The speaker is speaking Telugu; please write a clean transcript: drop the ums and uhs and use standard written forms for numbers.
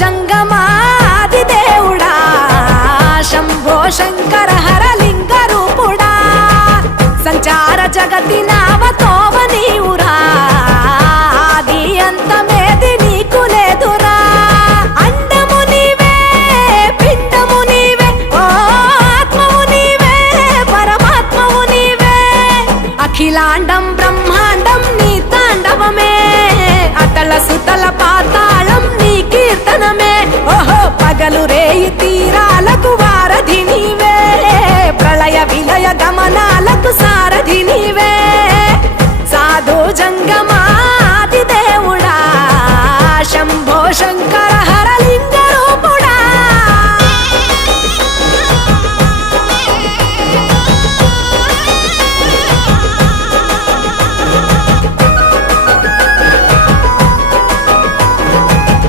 జంగమాది దేవుడా శంభో శంకర హరలింగ రూపుడా సంచార జగతి నావతోవ నీవురా ఆది అంతమేది నీకు లేదురా అండము నీవే పిండము నీవే ఓ ఆత్మవు నీవే పరమాత్మవు నీవే అఖిలాండం బ్రహ్మాండం నీ తాండవమే అతల సుతల పాతాళం నీ కీర్తనమే ఓహో పగలు రేయి తీరాలకు వారధి నీవే ప్రళయ విలయ గమనాలకు సారథి నీవే సాధు జంగమ